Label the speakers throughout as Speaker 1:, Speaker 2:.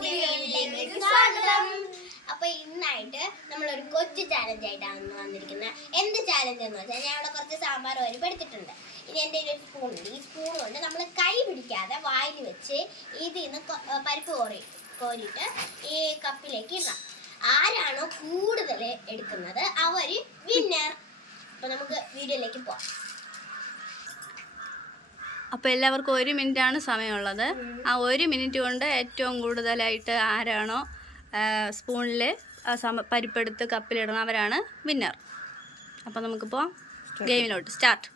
Speaker 1: പുതിയ വീഡിയോയിലേക്ക് സ്വാഗതം. അപ്പൊ ഇന്നായിട്ട് നമ്മളൊരു കൊച്ചു ചാലഞ്ച് ആയിട്ടാണ് വന്നിരിക്കുന്നത്. എന്ത് ചാലഞ്ച് എന്ന് വെച്ചാൽ ഞാൻ അവിടെ കുറച്ച് സാമ്പാർ വരി എടുത്തിട്ടുണ്ട് ഇനി എന്റെ ഒരു സ്പൂൺ ഉണ്ട്. ഈ സ്പൂൺ കൊണ്ട് നമ്മൾ കൈ പിടിക്കാതെ വായിൽ വെച്ച് ഇതിൽ നിന്ന് പരിപ്പ് കോരി കോരിയിട്ട് ഈ കപ്പിലേക്ക് ഇടാം ആരാണോ കൂടുതൽ എടുക്കുന്നത്? അവർ വിന്നർ അപ്പൊ നമുക്ക് വീഡിയോയിലേക്ക് പോവാം.
Speaker 2: അപ്പോൾ എല്ലാവർക്കും ഒരു മിനിറ്റാണ് സമയമുള്ളത്. ആ ഒരു മിനിറ്റ് കൊണ്ട് ഏറ്റവും കൂടുതലായിട്ട് ആരാണോ സ്പൂണിൽ സമ പരിപ്പെടുത്ത് കപ്പിലിടുന്നവരാണ് അവരാണ് വിന്നർ. അപ്പോൾ നമുക്കിപ്പോൾ ഗെയിമിലോട്ട് സ്റ്റാർട്ട്.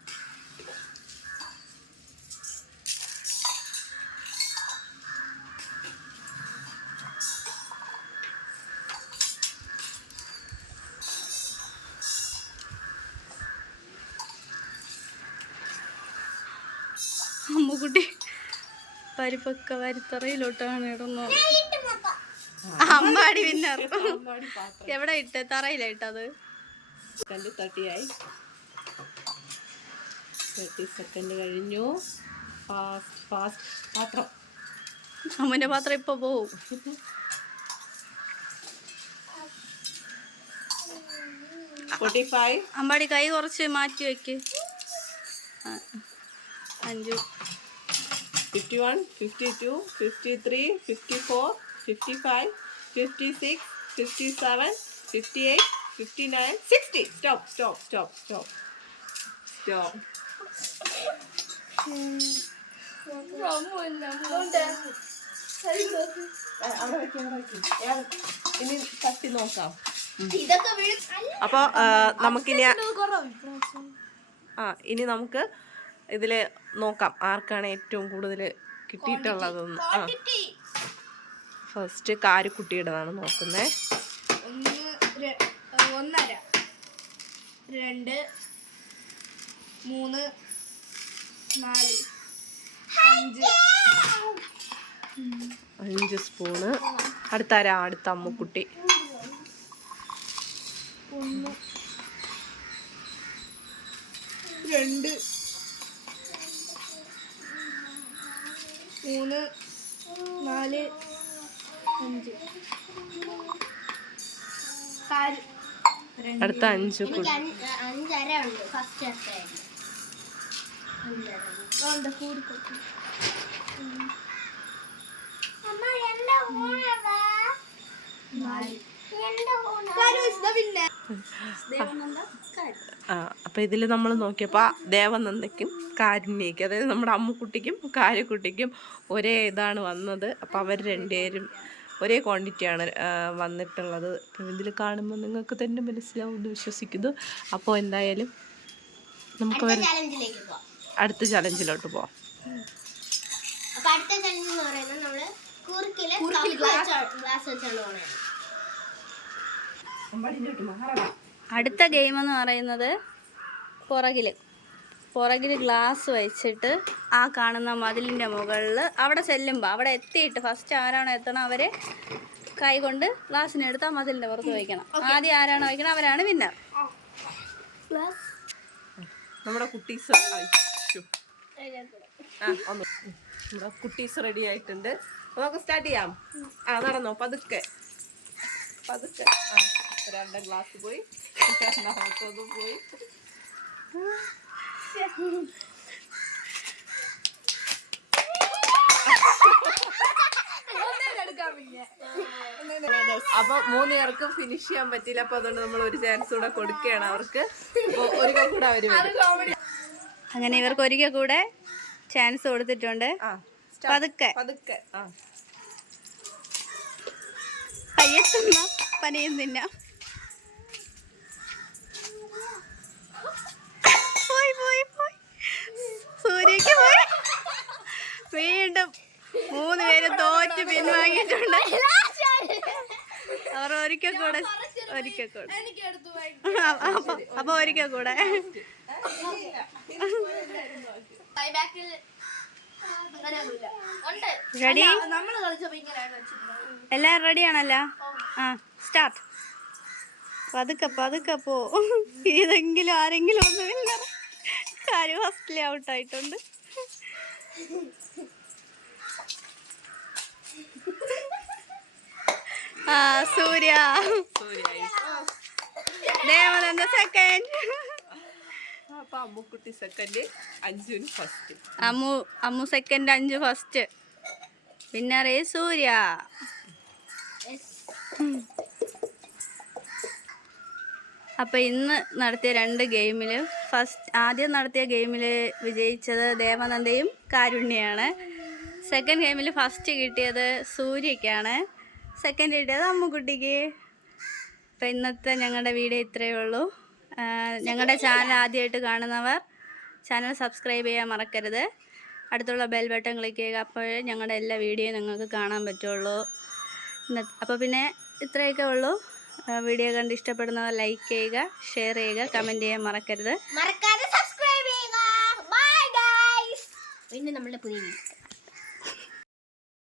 Speaker 2: അമ്മുക്കുട്ടി പരിപ്പൊക്കെ വരിത്തറയിലോട്ടാണ് ഇടുന്നത് അമ്പാടി വിന്നർ എവിടെ ഇട്ട്? തറയില ഇട്ടത്.
Speaker 3: സെക്കൻഡ് തേർട്ടിയായി തേർട്ടി സെക്കൻഡ് കഴിഞ്ഞു. ഫാസ്റ്റ് പാത്രം.
Speaker 2: അമ്മന്റെ പാത്രം ഇപ്പൊ പോവും. അമ്പാടി കൈ കുറച്ച് മാറ്റി വെക്ക്. അഞ്ചു.
Speaker 3: Fifty one fifty two fifty three fifty four fifty five fifty six fifty seven fifty eight fifty nine sixty stop stop stop stop stop ഇനി തട്ടി നോക്കാം
Speaker 1: ഇതൊക്കെ വീഴും
Speaker 3: അപ്പോൾ നമുക്കിനി ആ ഇനി നമുക്ക് ഇതിൽ നോക്കാം ആർക്കാണ് ഏറ്റവും കൂടുതൽ കിട്ടിയിട്ടുള്ളതെന്ന്. ആ. ഫസ്റ്റ് കാരിക്കുട്ടിയുടേതാണ് നോക്കുന്നത്
Speaker 1: ഒന്ന് ഒന്നര. രണ്ട് മൂന്ന് നാല് അഞ്ച്.
Speaker 3: അഞ്ച് സ്പൂണ്. അടുത്താരാ? അടുത്ത അമ്മുക്കുട്ടി.
Speaker 1: ഒന്ന് രണ്ട് മൂന്ന് നാല് അഞ്ച്.
Speaker 3: അടുത്ത അഞ്ച്
Speaker 1: അഞ്ചര ഉണ്ട്. ഫസ്റ്റ് പിന്നെ
Speaker 3: ആ അപ്പം ഇതിൽ നമ്മൾ നോക്കിയപ്പോൾ ദേവനന്ദയ്ക്കും കാരുണ്യയ്ക്കും അതായത് നമ്മുടെ അമ്മുക്കുട്ടിക്കും കാര്യക്കുട്ടിക്കും ഒരേ ഇതാണ് വന്നത്. അപ്പോൾ അവർ രണ്ടുപേരും ഒരേ ക്വാണ്ടിറ്റിയാണ് വന്നിട്ടുള്ളത്. ഇതിൽ കാണുമ്പോൾ നിങ്ങൾക്ക് തന്നെ മനസ്സിലാവുമെന്ന് വിശ്വസിക്കുന്നു. അപ്പോൾ എന്തായാലും നമുക്ക് അടുത്ത ചലഞ്ചിലോട്ട് പോവാം.
Speaker 1: അടുത്ത ചലഞ്ച് എന്ന് പറയുന്നത് നമ്മൾ കുറുക്കിൽ ഗ്ലാസ് വെച്ചാണ്
Speaker 2: അടുത്ത ഗെയിം എന്ന് പറയുന്നത് പുറകിൽ പുറകിൽ ഗ്ലാസ് വെച്ചിട്ട് ആ കാണുന്ന മതിലിന്റെ മുകളിൽ അവിടെ ചെല്ലുമ്പോൾ അവിടെ എത്തിയിട്ട് ഫസ്റ്റ് ആരാണോ എത്തണം അവരെ കൈ കൊണ്ട് ഗ്ലാസ്സിനെടുത്ത് ആ മതിലിന്റെ പുറത്ത് വയ്ക്കണം ആദ്യം ആരാണോ വയ്ക്കണം അവരാണ് വിന്നർ
Speaker 3: നമ്മുടെ കുട്ടീസ് നമ്മുടെ കുട്ടീസ് റെഡി ആയിട്ടുണ്ട്. നമുക്ക് സ്റ്റാർട്ട് ചെയ്യാം. ആ നടന്നോ പതുക്കെ. പതുക്കെ. ആ. ഒരാളുടെ ഗ്ലാസ് പോയി. രണ്ടാമത്തതും പോയി. അപ്പൊ മൂന്ന് പേർക്കും ഫിനിഷ് ചെയ്യാൻ പറ്റിയില്ല. അപ്പൊ അതുകൊണ്ട് നമ്മൾ ഒരു ചാൻസ് കൂടെ കൊടുക്കുകയാണ് അവർക്ക്. ഒരു കൂടെ അവർ വരും.
Speaker 2: അങ്ങനെ ഇവർക്ക് ഒരിക്കൽ കൂടെ ചാൻസ് കൊടുത്തിട്ടുണ്ട്. പതുക്കെ.
Speaker 3: പതുക്കെ ആ.
Speaker 2: തിന്നാം പനിയും തിന്നാം പോയി പോയി പോയി സൂര്യക്ക് പോയി വീണ്ടും മൂന്ന് പേര് തോറ്റ് പിൻവാങ്ങിയിട്ടുണ്ട്. അവർ ഒരിക്കൽ കൂടെ ഒരിക്കൽ കൂടെ. അപ്പൊ ഒരിക്കൽ കൂടെ. റെഡി എല്ലാരും റെഡി ആണല്ലോ? ആ സ്റ്റാർട്ട് പതുക്കെ പതുക്കെ പോ. ഏതെങ്കിലും ആരെങ്കിലും ഒന്നുമില്ല കാര്യം ഫസ്റ്റിലെ ഔട്ടായിട്ടുണ്ട് സൂര്യ. ദേവനന്ദ സെക്കൻഡ്
Speaker 3: അപ്പൊ Ammukutty second അഞ്ജുന് first
Speaker 2: Ammu Ammu second Anju first പിന്നെ അറിയ സൂര്യ. അപ്പോൾ ഇന്ന് നടത്തിയ രണ്ട് ഗെയിമിൽ ഫസ്റ്റ് ആദ്യം നടത്തിയ ഗെയിമിൽ വിജയിച്ചത് ദേവനന്ദയും കാരുണ്യാണ് സെക്കൻഡ് ഗെയിമിൽ ഫസ്റ്റ് കിട്ടിയത് സൂര്യക്കാണ് സെക്കൻഡ് കിട്ടിയത് അമ്മുക്കുട്ടിക്ക് അപ്പം ഇന്നത്തെ ഞങ്ങളുടെ വീഡിയോ ഇത്രയേ ഉള്ളൂ. ഞങ്ങളുടെ ചാനൽ ആദ്യമായിട്ട് കാണുന്നവർ ചാനൽ സബ്സ്ക്രൈബ് ചെയ്യാൻ മറക്കരുത്. അടുത്തുള്ള ബെൽ ബട്ടൺ ക്ലിക്ക് ചെയ്യുക അപ്പോഴേ ഞങ്ങളുടെ എല്ലാ വീഡിയോയും നിങ്ങൾക്ക് കാണാൻ പറ്റുള്ളൂ. ഇന്ന- അപ്പോൾ പിന്നെ ഇത്രയൊക്കെ ഉള്ളൂ. വീഡിയോ കണ്ട് ഇഷ്ടപ്പെടുന്നവർ ലൈക്ക് ചെയ്യുക ഷെയർ ചെയ്യുക കമന്റ് ചെയ്യാൻ മറക്കരുത്.
Speaker 1: മറക്കാതെ സബ്സ്ക്രൈബ് ചെയ്യുക. ബൈ ഗൈസ് പിന്നെ നമ്മുടെ പുതിയ